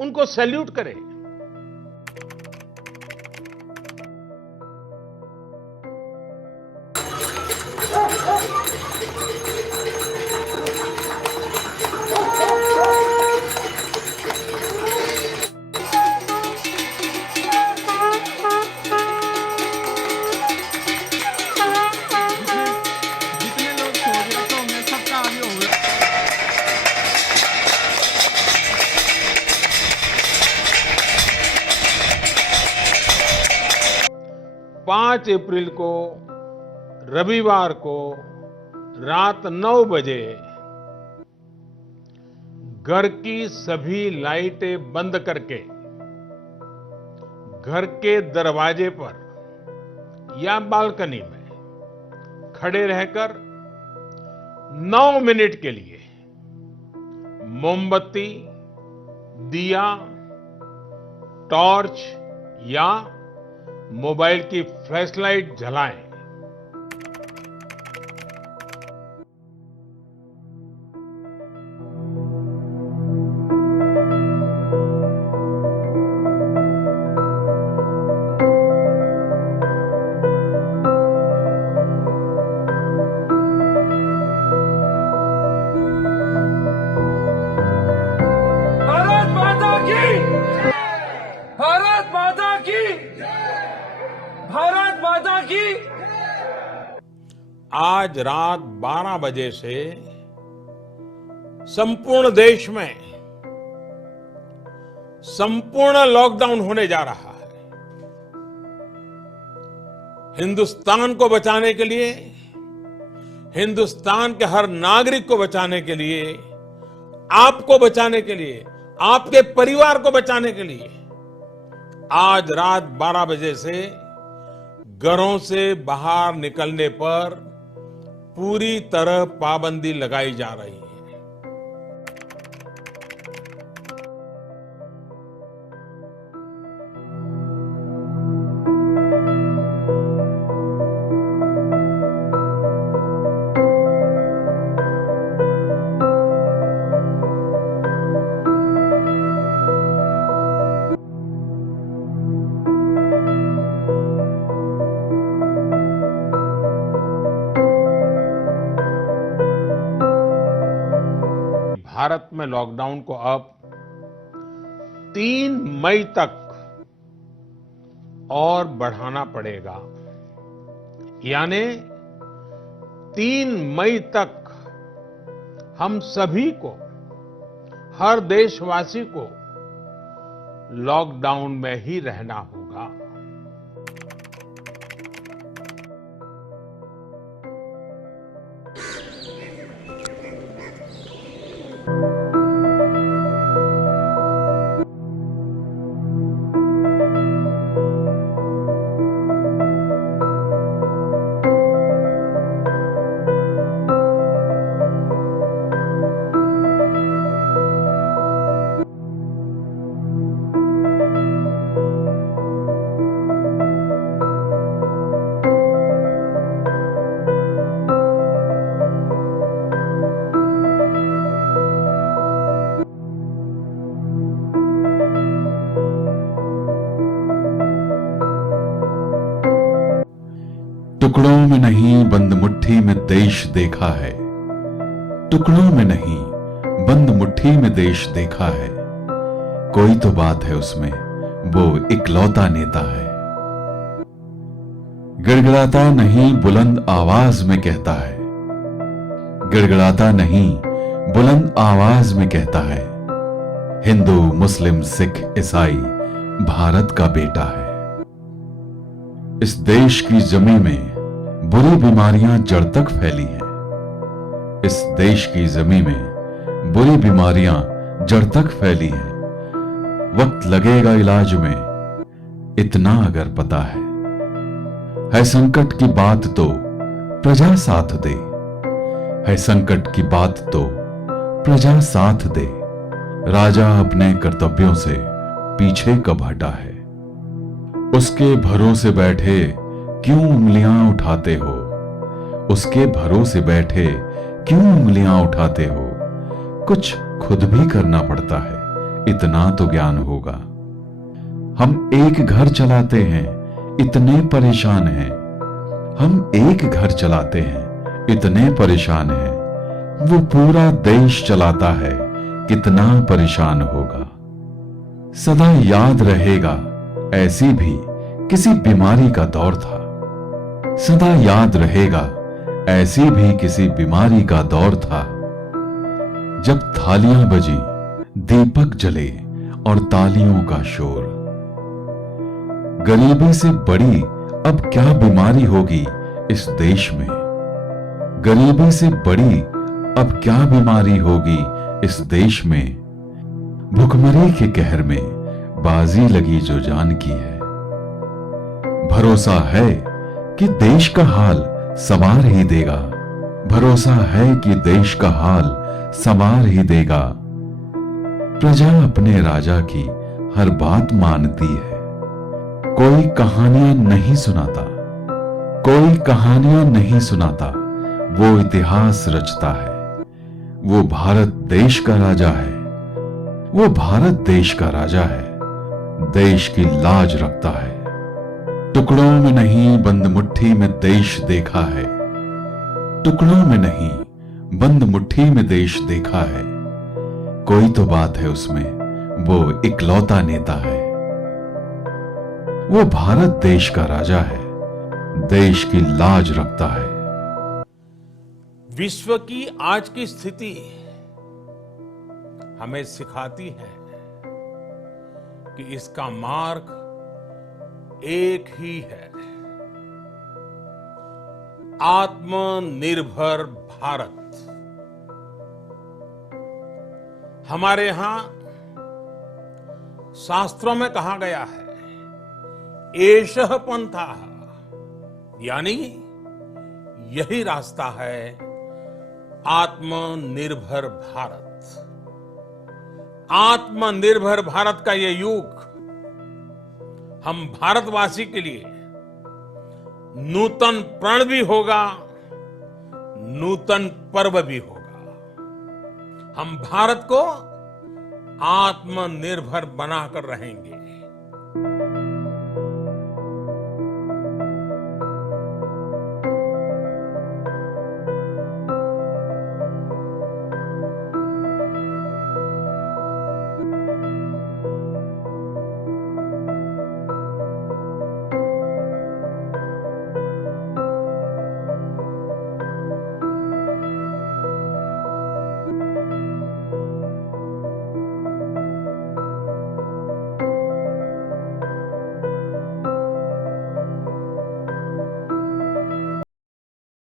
उनको सैल्यूट करें। जितने लोग सो गए तो होंगे सबका आगे हो गया। 5 अप्रैल को रविवार को रात 9 बजे घर की सभी लाइटें बंद करके घर के दरवाजे पर या बालकनी में खड़े रहकर 9 मिनट के लिए मोमबत्ती, दिया, टॉर्च या मोबाइल की फ्लैशलाइट जलाएं। भारत माता की, भारत माता की, भारत माता की। आज रात 12 बजे से संपूर्ण देश में संपूर्ण लॉकडाउन होने जा रहा है। हिंदुस्तान को बचाने के लिए, हिंदुस्तान के हर नागरिक को बचाने के लिए, आपको बचाने के लिए, आपके परिवार को बचाने के लिए आज रात 12 बजे से घरों से बाहर निकलने पर पूरी तरह पाबंदी लगाई जा रही है। भारत में लॉकडाउन को अब 3 मई तक और बढ़ाना पड़ेगा। यानी 3 मई तक हम सभी को, हर देशवासी को लॉकडाउन में ही रहना होगा। टुकड़ों में नहीं बंद मुट्ठी में देश देखा है, टुकड़ों में नहीं बंद मुट्ठी में देश देखा है। कोई तो बात है उसमें, वो इकलौता नेता है। गिड़गिड़ाता नहीं बुलंद आवाज में कहता है, गिड़गिड़ाता नहीं बुलंद आवाज में कहता है। हिंदू, मुस्लिम, सिख, ईसाई भारत का बेटा है। इस देश की जमीन में बुरी बीमारियां जड़ तक फैली हैं। इस देश की जमीन में बुरी बीमारियां जड़ तक फैली हैं। वक्त लगेगा इलाज में, इतना अगर पता है संकट की बात तो प्रजा साथ दे, है संकट की बात तो प्रजा साथ दे। राजा अपने कर्तव्यों से पीछे कब हटा है। उसके भरोसे बैठे क्यों उंगलियां उठाते हो, उसके भरोसे बैठे क्यों उंगलियां उठाते हो। कुछ खुद भी करना पड़ता है, इतना तो ज्ञान होगा। हम एक घर चलाते हैं, इतने परेशान हैं। हम एक घर चलाते हैं, इतने परेशान हैं। वो पूरा देश चलाता है, कितना परेशान होगा। सदा याद रहेगा, ऐसी भी किसी बीमारी का दौर था। सदा याद रहेगा, ऐसी भी किसी बीमारी का दौर था। जब थालियां बजी, दीपक जले और तालियों का शोर। गरीबी से बड़ी अब क्या बीमारी होगी इस देश में। गरीबी से बड़ी अब क्या बीमारी होगी इस देश में। भुखमरी के कहर में बाजी लगी जो जान की है। भरोसा है कि देश का हाल संवार ही देगा। भरोसा है कि देश का हाल संवार ही देगा। प्रजा अपने राजा की हर बात मानती है। कोई कहानियां नहीं सुनाता, कोई कहानियां नहीं सुनाता, वो इतिहास रचता है। वो भारत देश का राजा है, वो भारत देश का राजा है। देश की लाज रखता है। टुकड़ों में नहीं बंद मुट्ठी में देश देखा है। टुकड़ों में नहीं बंद मुट्ठी में देश देखा है। कोई तो बात है उसमें, वो इकलौता नेता है। वो भारत देश का राजा है, देश की लाज रखता है। विश्व की आज की स्थिति हमें सिखाती है कि इसका मार्ग एक ही है, आत्मनिर्भर भारत। हमारे यहां शास्त्रों में कहा गया है, एषः पंथः, यानी यही रास्ता है आत्मनिर्भर भारत। आत्मनिर्भर भारत का ये युग हम भारतवासी के लिए नूतन प्रण भी होगा, नूतन पर्व भी होगा। हम भारत को आत्मनिर्भर बनाकर रहेंगे।